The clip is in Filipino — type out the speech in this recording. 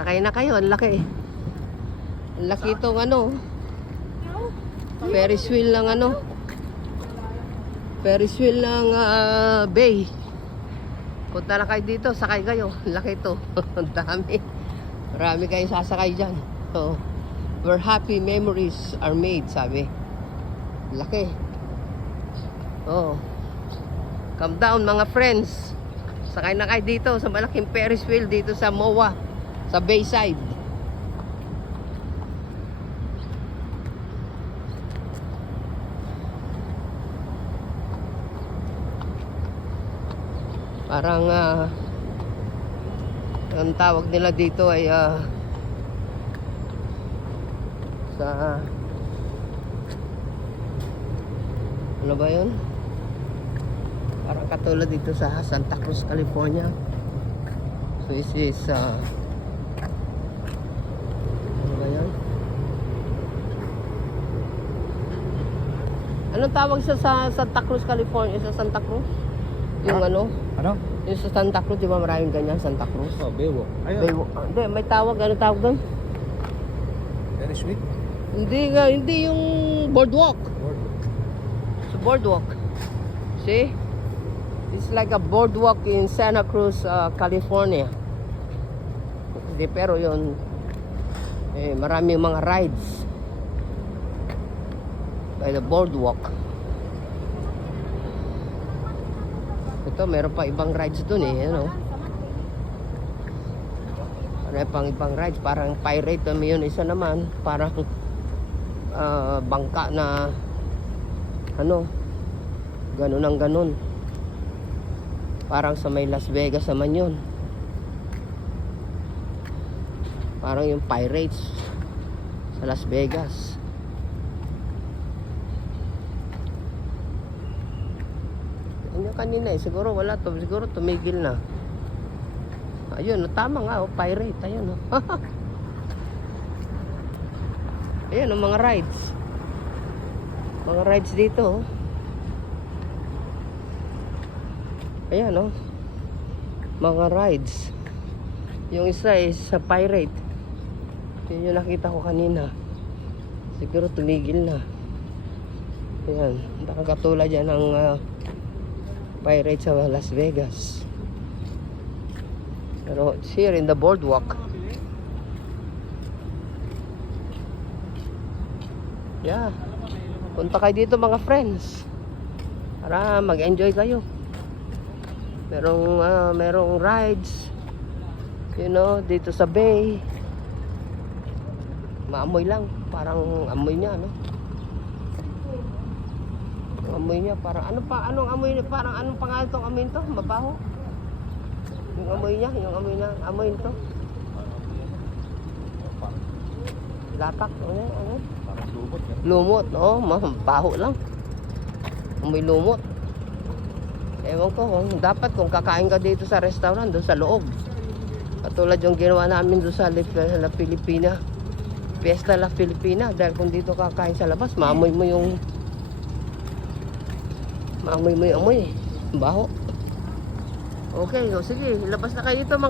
Sakay na kayo, ang laki. Ang laki itong ano. Ferris wheel ng ano. Ferris wheel ng bay. Punta na kayo dito, sakay kayo. Ang laki ito. Ang dami. Marami kayong sasakay dyan. So, where happy memories are made, sabi. Laki. Oh. Come down mga friends. Sakay na kayo dito sa malaking Ferris wheel dito sa MOA, sa Bayside. Parang ang tawag nila dito ay sa ano ba yun? Parang katulad dito sa Santa Cruz, California. So this is ano ba yun? Anong tawag sa Santa Cruz, California? Sa Santa Cruz? Yung ano? Ano? Yung sa Santa Cruz, di ba maraming ganyan Santa Cruz? Oh, Baywalk. Ayun. Baywalk. Hindi, may tawag. Ano tawag doon? Very sweet. Hindi yung boardwalk. It's a boardwalk. See? It's like a boardwalk in Santa Cruz, California. Hindi, pero yun, maraming mga rides by the boardwalk. Ito, meron pa ibang rides dun ano. Meron pang ibang rides, parang pirate yun, isa naman, parang bangka na ano, ganun ang ganun. Parang sa may Las Vegas naman yun. Parang yung Pirates sa Las Vegas. Ano kanina siguro wala to, siguro tumigil na. Ayun, tama nga, pirate, ayun. Ayun, ang mga rides. Mga rides dito. Ayan, mga rides. Yung isa is sa pirate. Yun yung nakita ko kanina. Siguro tumigil na. Ayan, nakakatulad yan ng pirate sa Las Vegas. Pero it's here in the boardwalk. Yeah. Punta kayo dito mga friends. Para mag-enjoy kayo. Merong rides, you know, dito sa bay. Maamoy lang, parang amoy niya, no? Amoy niya, parang anong amoy niya, parang anong pangalan tong amoy to? Mabaho? Yung amoy niya, amoy nito. Lapak, ano? Parang lumot. Lumot, mabaho lang. Amoy lumot. Ewan ko, dapat kung kakain ka dito sa restaurant, doon sa loob. Katulad yung ginawa namin doon sa La Filipina. Fiesta La Filipina. Dahil kung dito kakain sa labas, maamoy mo yung amoy. Baho. Okay, sige, labas na kayo dito mga